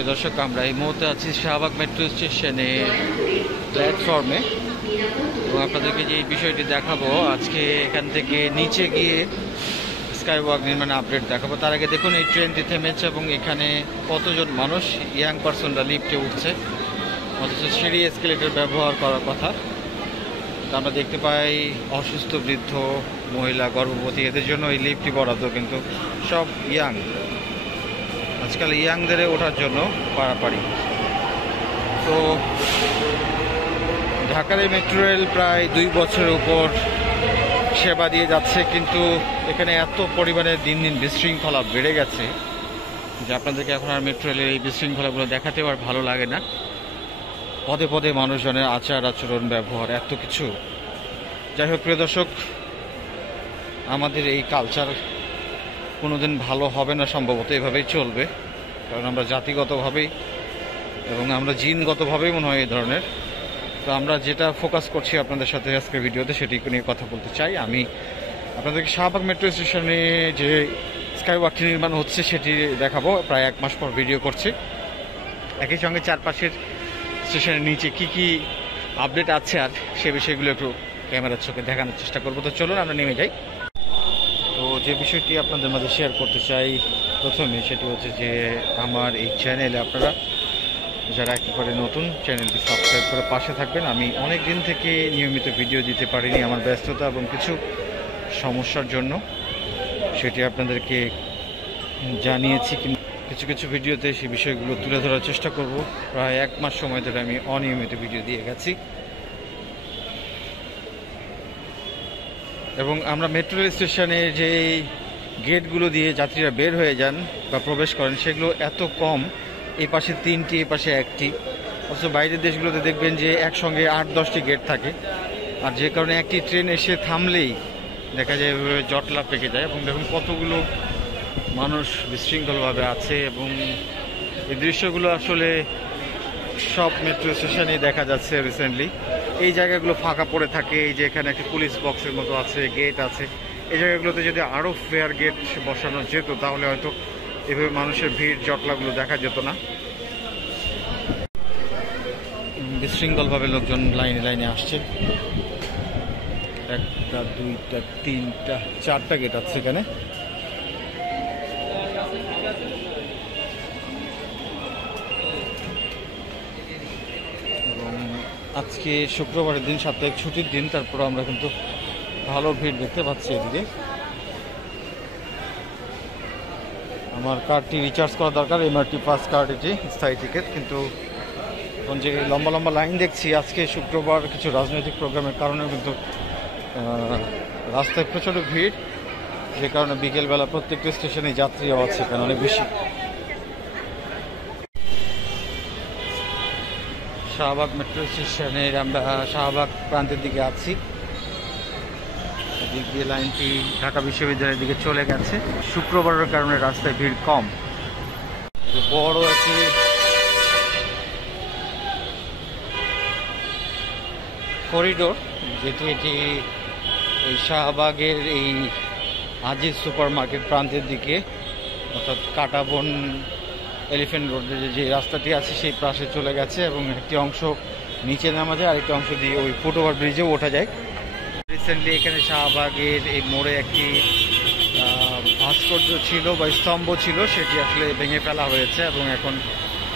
প্রিয় দর্শক, আমরা এই মুহূর্তে আছি শাহবাগ মেট্রো স্টেশনের প্ল্যাটফর্মে এবং আপনাদেরকে যে এই বিষয়টি দেখাবো, আজকে এখান থেকে নিচে গিয়ে স্কাইওয়াক নির্মাণ আপডেট দেখাবো। তার আগে দেখুন এই ট্রেনটি থেমেছে এবং এখানে কতজন মানুষ ইয়াং পার্সনরা লিফটে উঠছে, অথচ সিঁড়ি এসকেলেটর ব্যবহার করার কথা। আমরা দেখতে পাই অসুস্থ বৃদ্ধ, মহিলা, গর্ভবতী, এদের জন্য এই লিফটটি বরাদ্দ, কিন্তু সব ইয়াং। আজকাল ইয়াংদের ওঠার জন্য পারাপাড়ি। তো ঢাকার এই মেট্রো রেল প্রায় 2 বছরের উপর সেবা দিয়ে যাচ্ছে, কিন্তু এখানে এত পরিমাণে দিন দিন বিশৃঙ্খলা বেড়ে গেছে যে আপনাদেরকে এখন আর মেট্রো রেলের এই বিশৃঙ্খলাগুলো দেখাতে আর ভালো লাগে না। পদে পদে মানুষজনের আচার আচরণ, ব্যবহার, এত কিছু। যাই হোক প্রিয় দর্শক, আমাদের এই কালচার কোনোদিন ভালো হবে না, সম্ভবত এভাবেই চলবে, কারণ আমরা জাতিগতভাবেই এবং আমরা জিনগতভাবেই মনে হয় এই ধরনের। তো আমরা যেটা ফোকাস করছি আপনাদের সাথে আজকের ভিডিওতে, সেটি নিয়ে কথা বলতে চাই। আমি আপনাদেরকে শাহবাগ মেট্রো স্টেশনে যে স্কাইওয়াকটি নির্মাণ হচ্ছে সেটি দেখাবো। প্রায় 1 মাস পর ভিডিও করছি। একই সঙ্গে চারপাশের স্টেশনের নিচে কি কি আপডেট আছে আর সে বিষয়গুলো একটু ক্যামেরার চোখে দেখানোর চেষ্টা করবো। তো চলুন আমরা নেমে যাই। তো যে বিষয়টি আপনাদের মাঝে শেয়ার করতে চাই প্রথমে, সেটি হচ্ছে যে আমার এই চ্যানেলে আপনারা যারা একেবারে নতুন, চ্যানেলটি সাবস্ক্রাইব করে পাশে থাকবেন। আমি অনেক দিন থেকে নিয়মিত ভিডিও দিতে পারিনি, আমার ব্যস্ততা এবং কিছু সমস্যার জন্য। সেটি আপনাদেরকে জানিয়েছি, কিন্তু কিছু কিছু ভিডিওতে সেই বিষয়গুলো তুলে ধরার চেষ্টা করব। প্রায় 1 মাস সময় ধরে আমি অনিয়মিত ভিডিও দিয়ে গেছি। এবং আমরা মেট্রো রেল স্টেশনের যে গেটগুলো দিয়ে যাত্রীরা বের হয়ে যান বা প্রবেশ করেন, সেগুলো এত কম। এই পাশে 3টি, এই পাশে 1টি। অথচ বাইরের দেশগুলোতে দেখবেন যে একসঙ্গে 8-10টি গেট থাকে। আর যে কারণে একটি ট্রেন এসে থামলেই দেখা যায় এভাবে জটলা পেকে যায়। এবং দেখুন কতগুলো মানুষ বিশৃঙ্খলভাবে আছে, এবং এই দৃশ্যগুলো আসলে সব মেট্রো স্টেশনেই দেখা যাচ্ছে রিসেন্টলি। এই জায়গাগুলো ফাঁকা পড়ে থাকে। এই যে এখানে একটি পুলিশ বক্সের মতো আছে, গেট আছে। এই জায়গাগুলোতে যদি আরও ফেয়ার গেট বসানো যেত, তাহলে হয়তো এভাবে মানুষের ভিড়, জটলাগুলো দেখা যেত না। বিশৃঙ্খলভাবে লোকজন লাইনে লাইনে আসছে। 1টা 2টা 3টা 4টা গেট আছে এখানে। এবং আজকে শুক্রবারের দিন, সাপ্তাহিক ছুটির দিন, তারপর আমরা কিন্তু ভালো ভিড় দেখতে পাচ্ছি এদিকে। আমার কার্ডটি রিচার্জ করা দরকার, এমআরটি পাস কার্ড, এটি স্থায়ী টিকিট। কিন্তু এখন যে লম্বা লম্বা লাইন দেখছি, আজকে শুক্রবার কিছু রাজনৈতিক প্রোগ্রামের কারণেও কিন্তু রাস্তায় প্রচণ্ড ভিড়, যে কারণে বিকেলবেলা প্রত্যেকটি স্টেশনে যাত্রীও আছে এখানে অনেক বেশি। শাহবাগ মেট্রো স্টেশনের আমরা শাহবাগ প্রান্তের দিকে আছি। এদিক দিয়ে লাইনটি ঢাকা বিশ্ববিদ্যালয়ের দিকে চলে গেছে। শুক্রবারের কারণে রাস্তায় ভিড় কম। বড় একটি করিডোর, যেটি এটি এই শাহবাগের এই আজিজ সুপার মার্কেট প্রান্তের দিকে, অর্থাৎ কাটাবন এলিফ্যান্ট রোডের যে রাস্তাটি আছে সেই পাশে চলে গেছে। এবং একটি অংশ নিচে নামা যায়, আরেকটি অংশ দিয়ে ওই ফুটওভার ব্রিজেও ওঠা যায়। রিসেন্টলি এখানে শাহবাগের এই মোড়ে একটি ভাস্কর্য ছিল বা স্তম্ভ ছিল, সেটি আসলে ভেঙে ফেলা হয়েছে। এবং এখন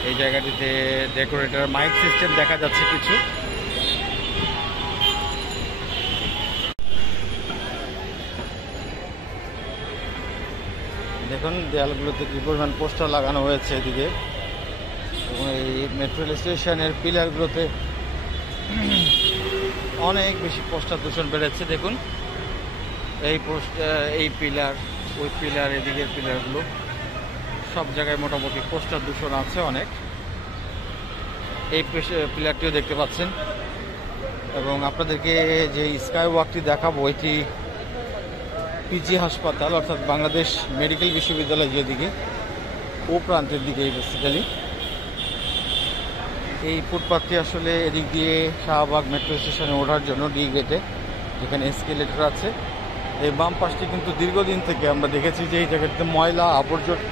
এই জায়গাটিতে ডেকোরেটর মাইক সিস্টেম দেখা যাচ্ছে কিছু। দেখুন দেয়ালগুলোতে কি পরিমাণ পোস্টার লাগানো হয়েছে এদিকে। এবং এই মেট্রো রেল স্টেশনের পিলারগুলোতে অনেক বেশি পোস্টার দূষণ বেড়েছে। দেখুন এই পিলার, ওই পিলার, এদিকের পিলারগুলো, সব জায়গায় মোটামুটি পোস্টার দূষণ আছে অনেক। এই পিলারটিও দেখতে পাচ্ছেন। এবং আপনাদেরকে যে স্কাইওয়াকটি দেখাবো, এটি পিজি হাসপাতাল, অর্থাৎ বাংলাদেশ মেডিকেল বিশ্ববিদ্যালয় যেদিকে, ও প্রান্তের দিকে বেসিক্যালি। এই ফুটপাথটি আসলে এদিক দিয়ে শাহবাগ মেট্রো স্টেশনে ওঠার জন্য ডি গেটে, যেখানে এসকেলেটর আছে। এই বাম পাশটি কিন্তু দীর্ঘদিন থেকে আমরা দেখেছি যে এই জায়গাটিতে ময়লা আবর্জনা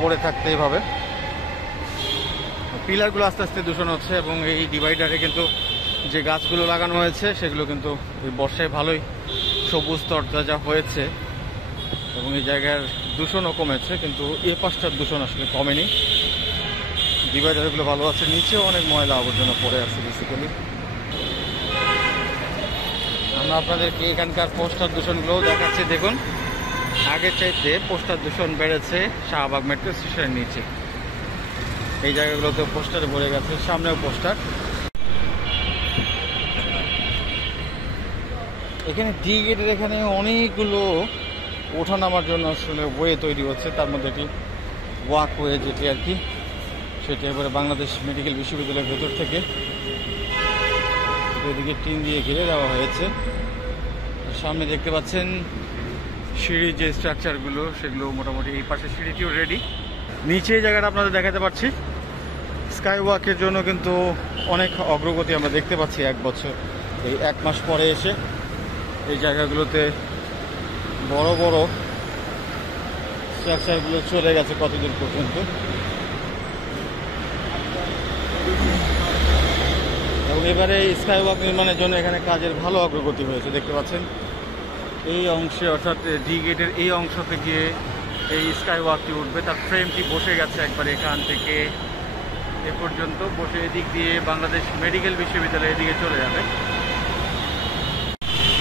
পড়ে থাকতে এইভাবে। পিলারগুলো আস্তে আস্তে দূষণ হচ্ছে এবং এই ডিভাইডারে কিন্তু যে গাছগুলো লাগানো হয়েছে সেগুলো কিন্তু এই বর্ষায় ভালোই সবুজ তরতাজা হয়েছে এবং এই জায়গার দূষণও কমেছে, কিন্তু এ পাশটার দূষণ আসলে কমেনি। ডিভাইডারগুলো ভালো আছে, নিচেও অনেক ময়লা আবর্জনা পড়ে আছে বেসিক্যালি। আমরা আপনাদেরকে এখানকার পোস্টার দূষণগুলোও দেখাচ্ছি। দেখুন, আগের চাইতে পোস্টার দূষণ বেড়েছে শাহবাগ মেট্রো স্টেশনের নিচে। এই জায়গাগুলোতে পোস্টারে ভরে গেছে, সামনেও পোস্টার। এখানে ডি গেটের এখানে অনেকগুলো ওঠানামার জন্য আসলে ওয়ে তৈরি হচ্ছে, তার মধ্যে একটি ওয়াক ওয়ে যেটি আর কি, সেটি এবারে বাংলাদেশ মেডিকেল বিশ্ববিদ্যালয়ের ভেতর থেকে এদিকে টিন দিয়ে ঘিরে দেওয়া হয়েছে। সামনে দেখতে পাচ্ছেন সিঁড়ির যে স্ট্রাকচারগুলো সেগুলো মোটামুটি, এই পাশে সিঁড়িটিও রেডি। নিচে এই জায়গাটা আপনাদের দেখাতে পাচ্ছি, স্কাই ওয়াকের জন্য কিন্তু অনেক অগ্রগতি আমরা দেখতে পাচ্ছি। এই 1 মাস পরে এসে এই জায়গাগুলোতে বড় বড় স্ট্রাকচারগুলো চলে গেছে কতদূর পর্যন্ত। এবং এবারে স্কাই ওয়াক নির্মাণের জন্য এখানে কাজের ভালো অগ্রগতি হয়েছে দেখতে পাচ্ছেন। এই অংশে অর্থাৎ ডি গেটের এই অংশ থেকে এই স্কাই ওয়াকটি উঠবে, তার ফ্রেমটি বসে গেছে একবার এখান থেকে এ পর্যন্ত বসে, এদিক দিয়ে বাংলাদেশ মেডিকেল বিশ্ববিদ্যালয় এদিকে চলে যাবে।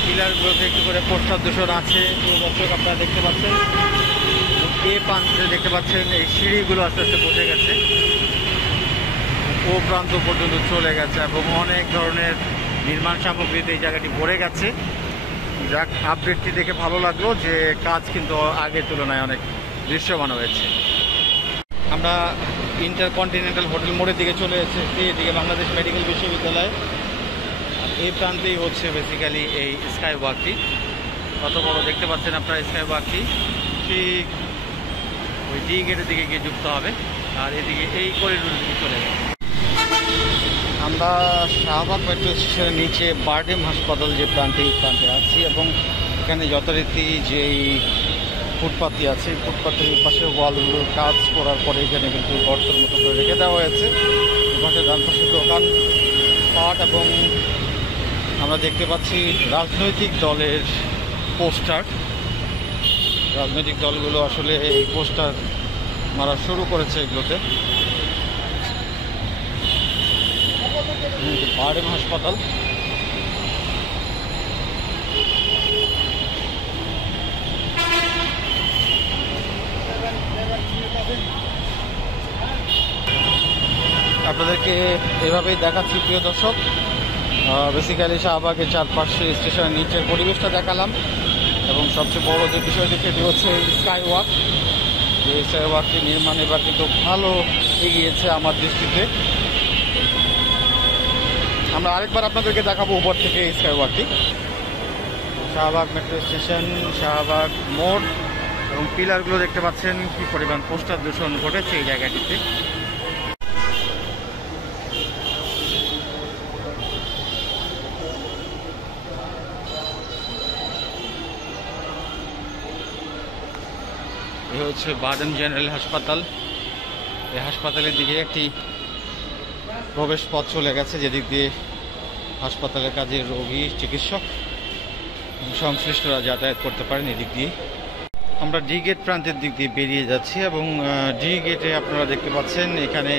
পিলারগুলোতে একটু করে পোস্টার দূষণ আছে, দর্শক আপনারা দেখতে পাচ্ছেন। এ প্রান্তে দেখতে পাচ্ছেন এই সিঁড়িগুলো আস্তে আস্তে বসে গেছে, ও প্রান্ত পর্যন্ত চলে গেছে এবং অনেক ধরনের নির্মাণ সামগ্রীতে এই জায়গাটি ভরে গেছে। যাক, আপডেটটি দেখে ভালো লাগলো যে কাজ কিন্তু আগের তুলনায় অনেক দৃশ্যমান হয়েছে। আমরা ইন্টারকন্টিনেন্টাল হোটেল মোড়ের দিকে চলে এসেছি, এদিকে বাংলাদেশ মেডিকেল বিশ্ববিদ্যালয়। এই প্রান্তেই হচ্ছে বেসিক্যালি এই স্কাই ওয়াকটি। কত বড় দেখতে পাচ্ছেন আপনারা স্কাই ওয়াকটি, ঠিক ওই ডি গেটের দিকে গিয়ে যুক্ত হবে আর এদিকে এই করিডোরের দিকে চলে যাবে। আমরা শাহবাগ মেট্রো স্টেশনের নিচে বারডেম হাসপাতাল যে প্রান্তে, এই প্রান্তে আছি এবং এখানে যথারীতি যেই ফুটপাথটি আছে, ফুটপাথের পাশে ওয়ালগুলোর কাজ করার পরে এখানে কিন্তু গর্তের মতো করে রেখে দেওয়া হয়েছে। এপাশে ডান পাশে দোকান পাট এবং আমরা দেখতে পাচ্ছি রাজনৈতিক দলের পোস্টার। রাজনৈতিক দলগুলো আসলে এই পোস্টার মারা শুরু করেছে এগুলোতে। বারডেম হাসপাতাল, আপনাদেরকে এভাবেই দেখাচ্ছি প্রিয় দর্শক। বেসিক্যালি শাহবাগের চারপাশে স্টেশনের নিচের পরিবেশটা দেখালাম এবং সবচেয়ে বড় যে বিষয়টি সেটি হচ্ছে স্কাই ওয়াক। এই স্কাই ওয়াকটি নির্মাণ এবার কিন্তু ভালো এগিয়েছে আমার দৃষ্টিতে। আমরা আরেকবার আপনাদেরকে দেখাবো উপর থেকে এই স্কাই ওয়াকটি। শাহবাগ মেট্রো স্টেশন, শাহবাগ মোড় এবং পিলারগুলো দেখতে পাচ্ছেন কি পরিমাণ পোস্টার দূষণ ঘটেছে এই জায়গাটিতে। এই হচ্ছে বারডেম জেনারেল হাসপাতাল। এই হাসপাতালের দিকে একটি প্রবেশ পথ চলে গেছে, যেদিক দিয়ে হাসপাতালের কাজে রোগী, চিকিৎসক সংশ্লিষ্টরা যাতায়াত করতে পারেন এদিক দিয়ে। আমরা ডি গেট প্রান্তের দিক দিয়ে বেরিয়ে যাচ্ছি এবং ডি গেটে আপনারা দেখতে পাচ্ছেন এখানে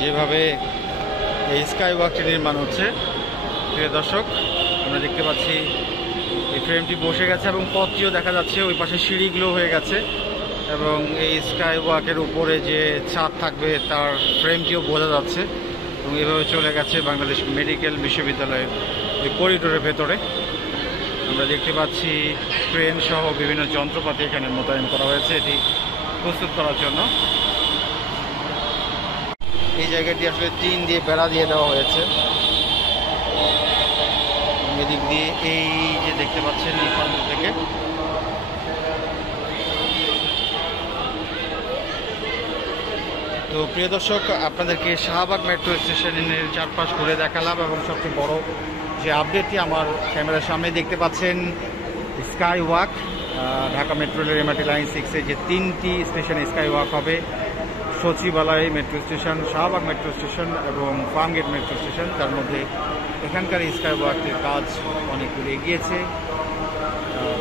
যেভাবে এই স্কাই ওয়াকটি নির্মাণ হচ্ছে। প্রিয় দর্শক, আমরা দেখতে পাচ্ছি এই ফ্রেমটি বসে গেছে এবং পথটিও দেখা যাচ্ছে, ওই পাশে সিঁড়িগুলো হয়ে গেছে এবং এই স্কাই ওয়াকের উপরে যে ছাদ থাকবে তার ফ্রেমটিও বোঝা যাচ্ছে এবং এভাবে চলে গেছে বাংলাদেশ মেডিকেল বিশ্ববিদ্যালয়ের এই করিডোরের ভেতরে। আমরা দেখতে পাচ্ছি ক্রেন সহ বিভিন্ন যন্ত্রপাতি এখানে মোতায়েন করা হয়েছে এটি প্রস্তুত করার জন্য। এই জায়গাটি আসলে টিন দিয়ে বেড়া দিয়ে দেওয়া হয়েছে। এদিক দিয়ে এই যে দেখতে পাচ্ছেন এই প্রান্ত থেকে তো প্রিয় দর্শক, আপনাদেরকে শাহবাগ মেট্রো স্টেশনের চারপাশ ঘুরে দেখালাম এবং সবচেয়ে বড় যে আপডেটটি আমার ক্যামেরার সামনে দেখতে পাচ্ছেন স্কাই ওয়াক। ঢাকা মেট্রো রেলের এমআরটি লাইন 6-এ যে 3টি স্টেশনে স্কাই ওয়াক হবে, সচিবালয় metro station, Shahbag metro station এবং ফার্মগেট মেট্রো স্টেশন, তার মধ্যে এখানকার স্কাই ওয়াকের কাজ অনেক দূর এগিয়েছে।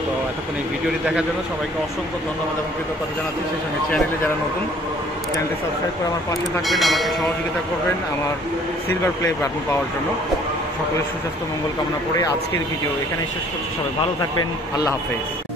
তো এতক্ষণ এই ভিডিওটি দেখার জন্য সবাইকে অসংখ্য ধন্যবাদ এবং কৃতজ্ঞতা জানাচ্ছি। সেই সঙ্গে চ্যানেলে যারা নতুন, চ্যানেলটি সাবস্ক্রাইব করে আমার পাশে থাকবেন, আমাকে সহযোগিতা করবেন আমার সিলভার প্লে বাটন পাওয়ার জন্য। সকলের সুস্বাস্থ্য মঙ্গল কামনা করে আজকের ভিডিও এখানেই শেষ করছি। সবাই ভালো থাকবেন। আল্লাহ হাফেজ।